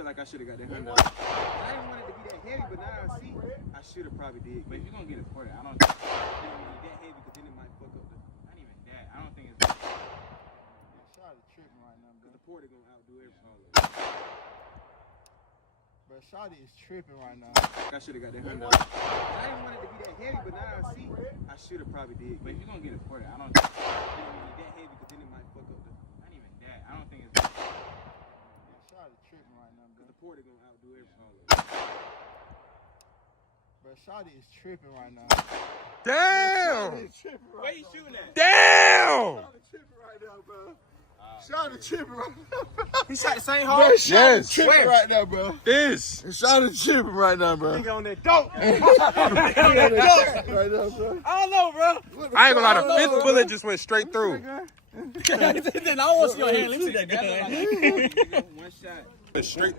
feel like I should have got that $100. I didn't want it to be that heavy, but now I see I should have probably did. But if you're gonna get it ported, I don't think it's that heavy because then it might fuck up the. not even that. I don't think it's. Shawty tripping right now, bro. The porter gonna outdo everything. Bro, Shawty is tripping right now. I should have got that $100. I didn't want it to be that heavy, but now I see I should have probably did. But if you're gonna get it ported, I don't think it's that heavy because then it might fuck up the. not even that. I don't think it's. Shawty tripping right now, bro. The porter gonna outdo everything. Bro, Shawty is tripping right now. Damn! Where you shooting at? Damn! Shawty tripping right now, bro. Shawty tripping right now, bro. He shot the same hole. Bro, Shawty Yes. tripping right now, bro. This. Shawty tripping right now, bro. Nigga on that dope. Right now, bro. I don't know, bro. I ain't gonna lie, the fifth bullet just went straight through. I don't want to see your hand. Let me see that gun. One shot. Went straight through.